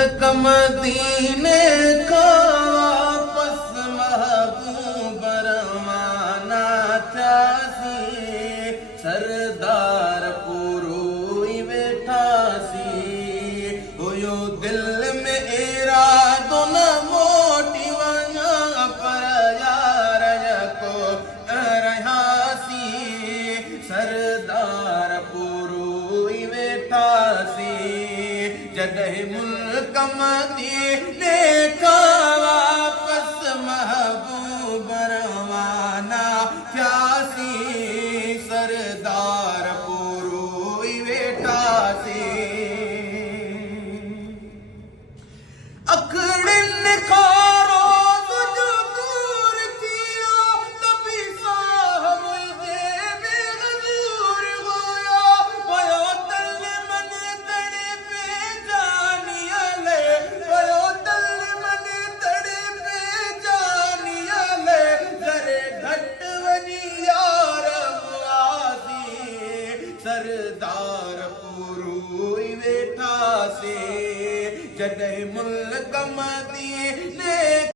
मुल्क मदीने का वापस महबूब रवाना थियासी, सरदार पुरोई वेठासी, हुयो दिल में इरादो न मोटी वञा पर यार को रहासी, सरदार पुरोई वेठासी, जॾहिं मुल्क मदीने का वापस महबूब रवाना थियासी, सरदार पुरोई वेठासी। अखड़िन खां रोज़ जो दूर थियो, तभी साहब मुंहिंजे बेग़ूर हुया, वयो दिल मन तड़पे जानियले, वयो दिल मन तड़पे जानियले, ज़रे घट वञी यार मुआसी, सरदार पुरोई वेठासी, जॾहिं मुल्क मदीने